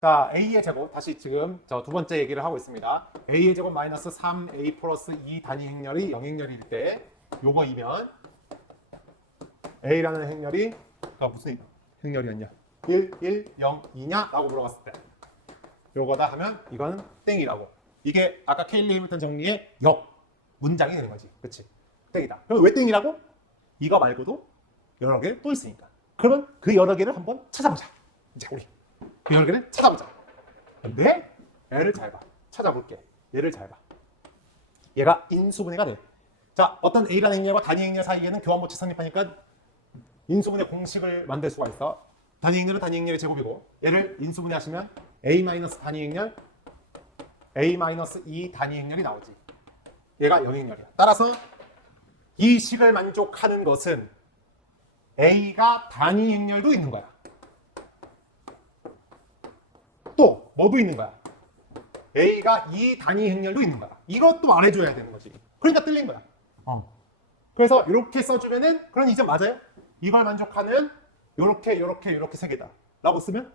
자, a의 제곱 다시 지금 저 두 번째 얘기를 하고 있습니다. a의 제곱 마이너스 3a 플러스 2 단위 행렬이 영행렬일 때 요거이면 a라는 행렬이 가 무슨 행렬이었냐? 1, 1, 0, 2냐? 라고 물어봤을 때 요거다 하면 이거는 땡이라고. 이게 아까 케일리 해밀턴 정리의 역 문장이 되는 거지. 그렇지? 땡이다. 그럼 왜 땡이라고? 이거 말고도 여러 개 또 있으니까. 그러면 그 여러 개를 한번 찾아보자. 이제 우리 그 개를 찾아보자. 근데 얘를 잘 봐. 찾아볼게. 얘를 잘 봐. 얘가 인수분해가 돼. 자, 어떤 A라는 행렬과 단위 행렬 사이에는 교환모치 성립하니까 인수분해 공식을 만들 수가 있어. 단위 행렬은 단위 행렬의 제곱이고 얘를 인수분해하시면 A 단위 행렬 A 마이너스 2 단위 행렬이 나오지. 얘가 영행렬이야. 따라서 이 식을 만족하는 것은 A가 단위 행렬도 있는 거야. 또 뭐도 있는 거야. A가 이 단위 행렬도 있는 거야. 이것도 말해줘야 되는 거지. 그러니까 틀린 거야. 어. 그래서 이렇게 써주면은 그런 이점 맞아요? 이걸 만족하는 요렇게 요렇게 요렇게 세 개다. 라고 쓰면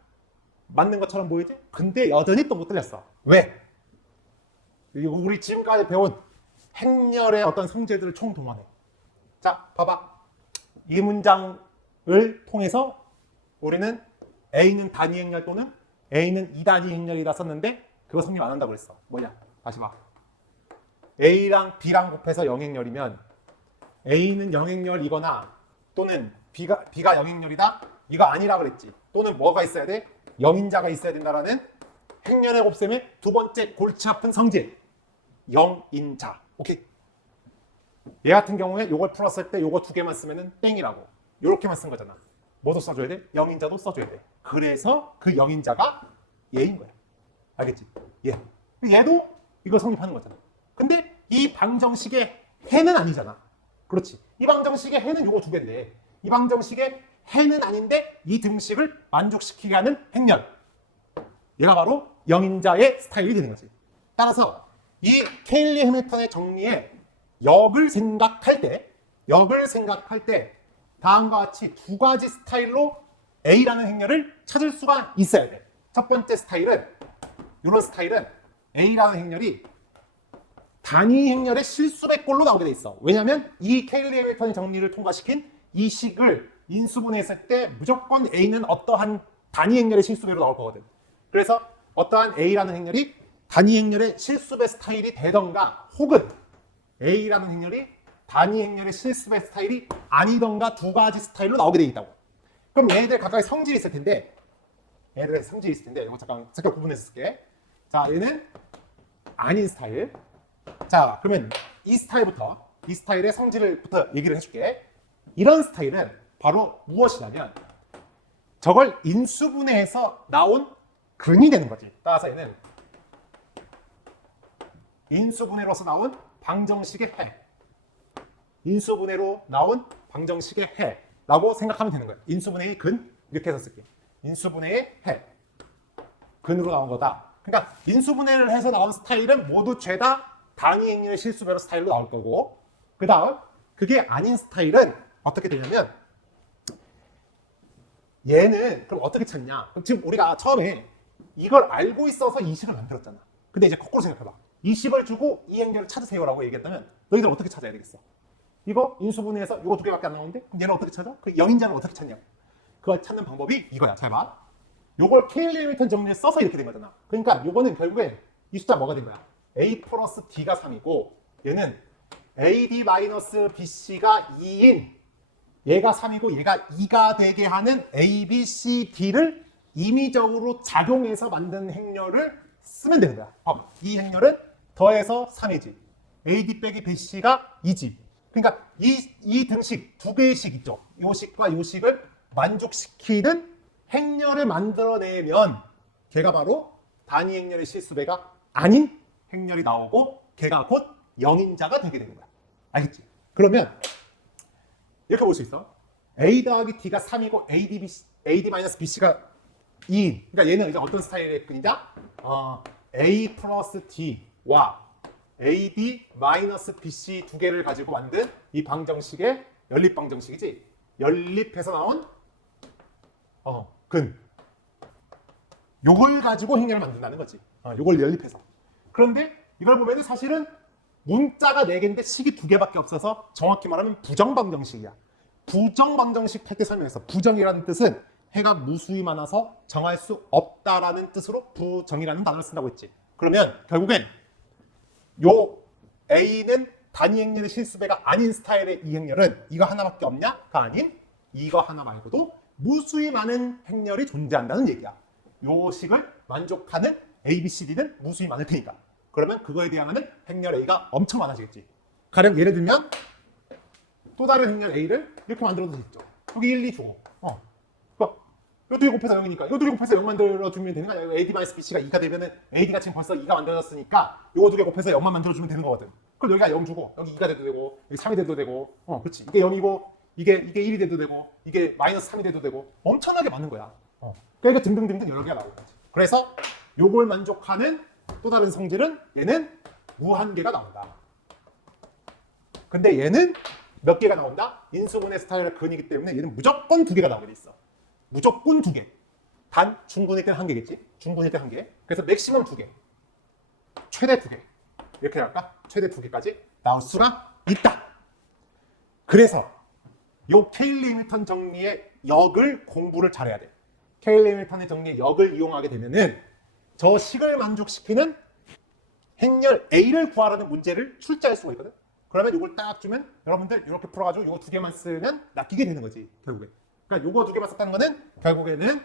맞는 것처럼 보이지? 근데 여전히 또못 틀렸어. 왜? 우리 지금까지 배운 행렬의 어떤 성질들을 총동원해. 자, 봐봐. 이 문장을 통해서 우리는 A는 단위 행렬 또는 A는 2단위 행렬이다 썼는데 그거 성립 안 한다고 그랬어. 뭐냐? 다시 봐. A랑 B랑 곱해서 영행렬이면 A는 영행렬이거나 또는 B가 B가 영행렬이다. 이거 아니라 그랬지. 또는 뭐가 있어야 돼? 영인자가 있어야 된다라는 행렬의 곱셈의 두 번째 골치 아픈 성질. 영인자. 오케이. 얘 같은 경우에 요걸 풀었을 때 요거 두 개만 쓰면 은 땡이라고. 요렇게만 쓴 거잖아. 뭐도 써줘야 돼? 영인자도 써줘야 돼. 그래서 그 영인자가 얘인 거야. 알겠지? 얘. 얘도 이거 성립하는 거잖아. 근데 이 방정식의 해는 아니잖아. 그렇지. 이 방정식의 해는 요거 두 개인데 이 방정식의 해는 아닌데 이 등식을 만족시키게 하는 행렬. 얘가 바로 영인자의 스타일이 되는 거지. 따라서 이 케일리 해밀턴의 정리에 역을 생각할 때, 역을 생각할 때 다음과 같이 두 가지 스타일로 A라는 행렬을 찾을 수가 있어야 돼. 첫 번째 스타일은 이런 스타일은 A라는 행렬이 단위 행렬의 실수의 꼴로 나오게 돼 있어. 왜냐하면 이 케일리 해밀턴의 정리를 통과시킨 이 식을 인수분해했을 때 무조건 A는 어떠한 단위 행렬의 실수배로 나올 거거든. 그래서 어떠한 A라는 행렬이 단위 행렬의 실수배 스타일이 되던가 혹은 A라는 행렬이 단위 행렬의 실수배 스타일이 아니던가 두 가지 스타일로 나오게 돼 있다고. 그럼 얘네들 각각의 성질이 있을 텐데 얘네들 성질이 있을 텐데 이거 잠깐 색깔 구분해서 쓸게. 자 얘는 아닌 스타일. 자 그러면 이 스타일부터 이 스타일의 성질을부터 얘기를 해줄게. 이런 스타일은 바로 무엇이냐면 저걸 인수분해해서 나온 근이 되는 거지. 따라서 얘는 인수분해로서 나온 방정식의 해. 인수분해로 나온 방정식의 해라고 생각하면 되는 거예요. 인수분해의 근 이렇게 해서 쓸게. 인수분해의 해. 근으로 나온 거다. 그러니까 인수분해를 해서 나온 스타일은 모두 죄다 단위 행렬의 실수배로 스타일로 나올 거고 그 다음 그게 아닌 스타일은 어떻게 되냐면 얘는 그럼 어떻게 찾냐? 그럼 지금 우리가 처음에 이걸 알고 있어서 이 식을 만들었잖아. 근데 이제 거꾸로 생각해봐. 이 식을 주고 이 행렬을 찾으세요라고 얘기했다면 너희들 어떻게 찾아야 되겠어? 이거 인수분해해서 이거 두 개밖에 안 나오는데 얘는 어떻게 찾아? 그 영인자를 어떻게 찾냐고. 그걸 찾는 방법이 이거야. 잘 봐. 요걸 케일리 밀턴 정리에 써서 이렇게 된 거잖아. 그러니까 요거는 결국에 이 숫자 뭐가 된 거야? A 플러스 D가 3이고 얘는 AD 마이너스 BC가 2인 얘가 3이고 얘가 2가 되게 하는 A, B, C, D를 임의적으로 작용해서 만든 행렬을 쓰면 되는 거야. 어, 이 행렬은 더해서 3이지. AD 빼기 BC가 2지. 그러니까 이, 이 등식 두 개의 식 있죠. 요 식과 요 식을 만족시키는 행렬을 만들어내면 걔가 바로 단위 행렬의 실수배가 아닌 행렬이 나오고 걔가 곧 영인자가 되게 되는 거야. 알겠지? 그러면 이렇게 볼 수 있어. A 더하기 D가 3이고 AD, BC, AD 마이너스 BC가 2인. 그러니까 얘는 이제 어떤 스타일의 끈이다? 어, A 플러스 D와 마이너스 BC 두 개를 가지고 만든 이 방정식의 연립 방정식이지. 연립해서 나온 어, 근. 요걸 가지고 행렬을 만든다는 거지. 어, 요걸 연립해서. 그런데 이걸 보면은 사실은 문자가 네 개인데 식이 두 개밖에 없어서 정확히 말하면 부정방정식이야. 부정방정식 할 때 설명했어. 부정이라는 뜻은 해가 무수히 많아서 정할 수 없다라는 뜻으로 부정이라는 단어를 쓴다고 했지. 그러면 결국엔 요 A는 단위 행렬의 실수배가 아닌 스타일의 이 행렬은 이거 하나밖에 없냐가 아닌 이거 하나 말고도 무수히 많은 행렬이 존재한다는 얘기야. 요 식을 만족하는 A, B, C, D는 무수히 많을 테니까. 그러면 그거에 대항하는 행렬 A가 엄청 많아지겠지. 가령 예를 들면 또 다른 행렬 A를 이렇게 만들어도 되겠죠. 여기 1, 2 주고. 어. 봐. 요 두개 곱해서 0이니까 요두개 곱해서 0 만들어주면 되는 거 아니야? AD-BC가 2가 되면은 AD가 지금 벌써 2가 만들어졌으니까 요거 두 개 곱해서 0만 만들어주면 되는 거거든. 그럼 여기가 0 주고 여기 2가 돼도 되고 여기 3이 돼도 되고 어 그렇지 이게 0이고 이게 이게 1이 돼도 되고 이게 마이너스 3이 돼도 되고 엄청나게 많은 거야. 어. 그러니까 등등등등 여러 개가 나오는 거지. 그래서 요걸 만족하는 또 다른 성질은 얘는 무한계가 나온다. 근데 얘는 몇 개가 나온다? 인수분해 스타일의 근이기 때문에 얘는 무조건 두 개가 나오게 돼 있어. 무조건 두 개. 단 중분일 때는 한 개겠지. 중분일 때 한 개. 그래서 맥시멈 두 개. 최대 두 개. 이렇게 할까? 최대 두 개까지 나올 수가 있다. 그래서 요 케일리 해밀턴 정리의 역을 공부를 잘해야 돼. 케일리 해밀턴의 정리의 역을 이용하게 되면은 저 식을 만족시키는 행렬 A를 구하라는 문제를 출제할 수가 있거든. 그러면 이걸 딱 주면 여러분들 이렇게 풀어가지고 이거 두 개만 쓰면 낚이게 되는 거지 결국에. 그러니까 요거 두 개만 썼다는 거는 결국에는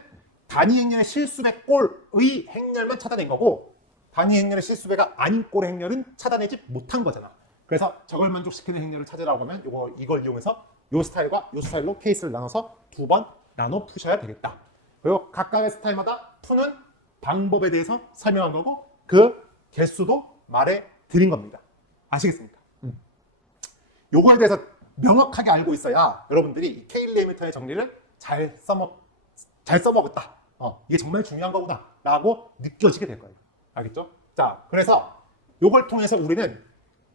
단위 행렬의 실수배 꼴의 행렬만 찾아낸 거고 단위 행렬의 실수배가 아닌 꼴의 행렬은 찾아내지 못한 거잖아. 그래서 저걸 만족시키는 행렬을 찾으라고 하면 요거 이걸 이용해서 요 스타일과 요 스타일로 케이스를 나눠서 두 번 나눠 푸셔야 되겠다. 그리고 각각의 스타일마다 푸는 방법에 대해서 설명한 거고 그 개수도 말해 드린 겁니다. 아시겠습니까? 요거에 대해서 명확하게 알고 있어야 여러분들이 이 케일리 미터의 정리를 잘 써먹 잘 써먹었다. 어, 이게 정말 중요한 거구나라고 느껴지게 될 거예요. 알겠죠? 자, 그래서 요걸 통해서 우리는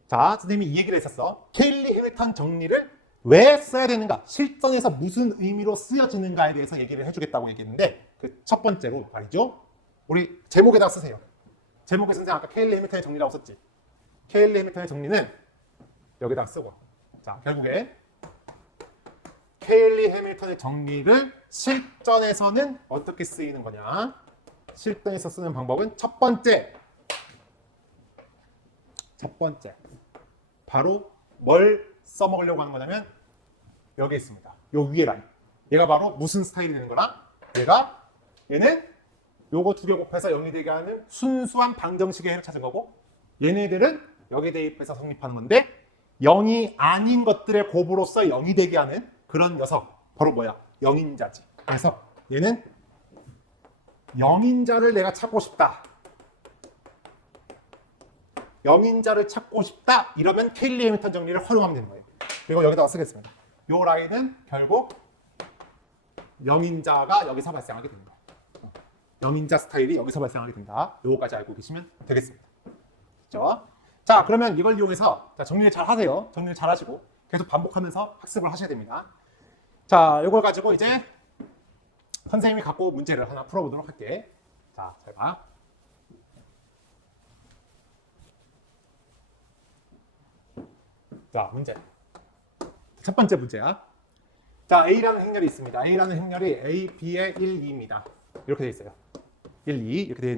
자, 선생님이 이 얘기를 했었어. 케일리 해밀턴 정리를 왜 써야 되는가? 실전에서 무슨 의미로 쓰여지는가에 대해서 얘기를 해주겠다고 얘기했는데 그 첫 번째로 말이죠. 우리 제목에다 쓰세요. 제목에 선생님 아까 케일리 해밀턴의 정리라고 썼지. 케일리 해밀턴의 정리는 여기다 쓰고 자 결국에 케일리 해밀턴의 정리를 실전에서는 어떻게 쓰이는 거냐? 실전에서 쓰는 방법은 첫 번째 첫 번째 바로 뭘 써먹으려고 하는 거냐면 여기 있습니다. 요 위에 라인. 얘가 바로 무슨 스타일이 되는 거나 얘가 얘는 요거 두 개 곱해서 0이 되게 하는 순수한 방정식의 해를 찾은 거고 얘네들은 여기 대입해서 성립하는 건데 0이 아닌 것들의 곱으로서 0이 되게 하는 그런 녀석 바로 뭐야? 0인자지. 그래서 얘는 0인자를 내가 찾고 싶다. 0인자를 찾고 싶다. 이러면 케일리 해밀턴 정리를 활용하면 되는 거예요. 그리고 여기다가 쓰겠습니다. 요 라인은 결국 0인자가 여기서 발생하게 됩니다. 0인자 스타일이 여기서 발생하게 된다. 요거까지 알고 계시면 되겠습니다. 그렇죠? 자, 그러면 이걸 이용해서 자, 정리를 잘 하세요. 정리를 잘 하시고 계속 반복하면서 학습을 하셔야 됩니다. 자, 이걸 가지고 이제 선생님이 갖고 온 문제를 하나 풀어보도록 할게. 자, 잘 봐. 자, 문제. 첫 번째 문제야. 자, A라는 행렬이 있습니다. A라는 행렬이 A, B의 1, 2입니다. 이렇게 돼 있어요. 1, 2 이렇게 되어 있는